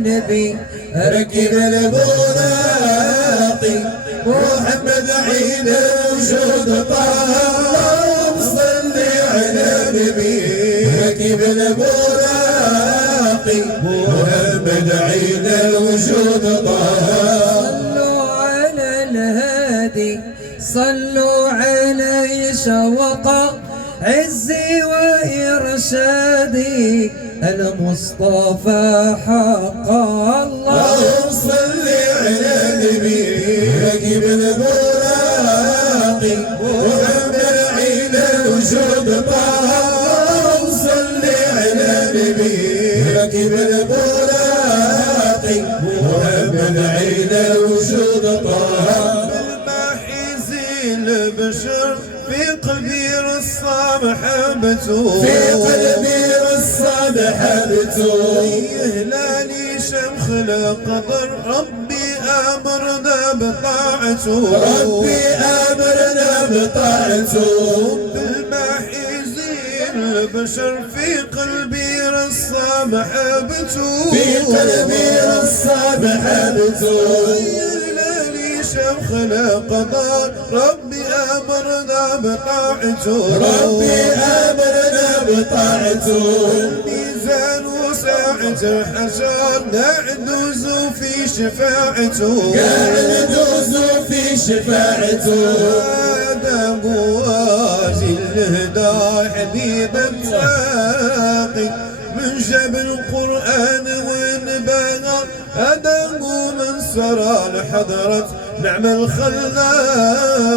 النبي ركب البراقي محمد عين الوجود طه اللهم صل على النبي ركب البراقي محمد عين الوجود طه صلوا على الهادي صلوا عليه شوق عزي وإرشادي المصطفى حقا اللهم صل على النبي ركب البراقي محمد عين الوجود طه اللهم صل على النبي ركب البراقي محمد عين الوجود طه البشر في قلبي رصة محبته في قلبي رصة محبته هلالي شمخ القدر ربي أمرنا بطاعته ربي أمرنا بطاعته بالمحيزين البشر في قلبي رصة محبته في قلبي رصة محبته شمخ القدر ربي أمرنا بطاعته ربي أمرنا بطاعته الميزان وساعة الحشر نعدوز في شفاعته نعدوز في شفاعته هذا قوازي الهدى حبيب الساقي من جبل القرآن والنباغة هذا من سرى لحضرة نعم الخلاقي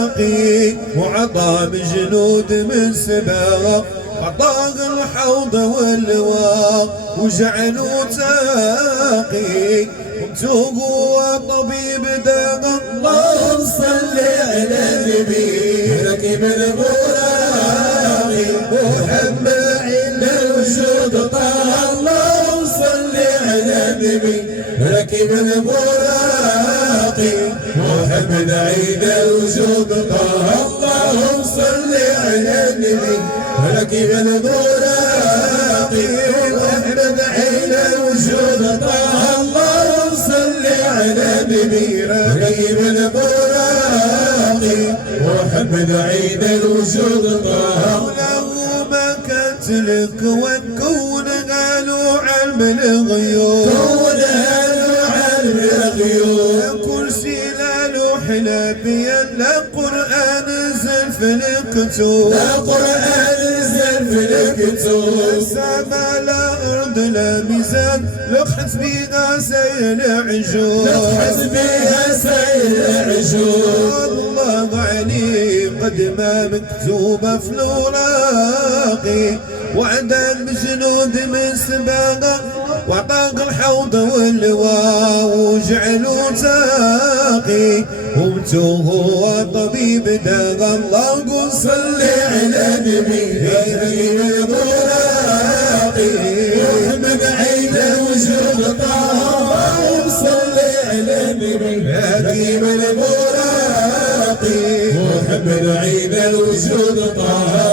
وعطى بجنود من سباق عطاق الحوض واللواء وجعلوا تاقي ومتوقوا طبيب داق اللهم صل على النبي ركب البراقي محمد عين الوجود طه اللهم صل على النبي ركب البراقي محمد عين الوجود طه اللهم صل على النبي ركب البراقي محمد عين الوجود طه اللهم صل على النبي ركب البراقي محمد عين الوجود طه له ما كانت لك وتكون قالوا علم الغيوب كل شي لا لوح لا بيان لا قرآن نزل في الكتب لا قرآن نزل في الكتب سما لا أرض لا ميزان لقحت بيها سيل عجوب لقحت بيها سيل عجوب الله عليه قد ما مكتوبة في الأوراقي وعدا بجنود من سباقة وعطاق الحوض واللواء وجعلوا تاقي ومتوه هو طبيب داغ اللهم صل على النبي ركب البراقي محمد عين الوجود طه اللهم صل على النبي ركب البراقي محمد عين الوجود طه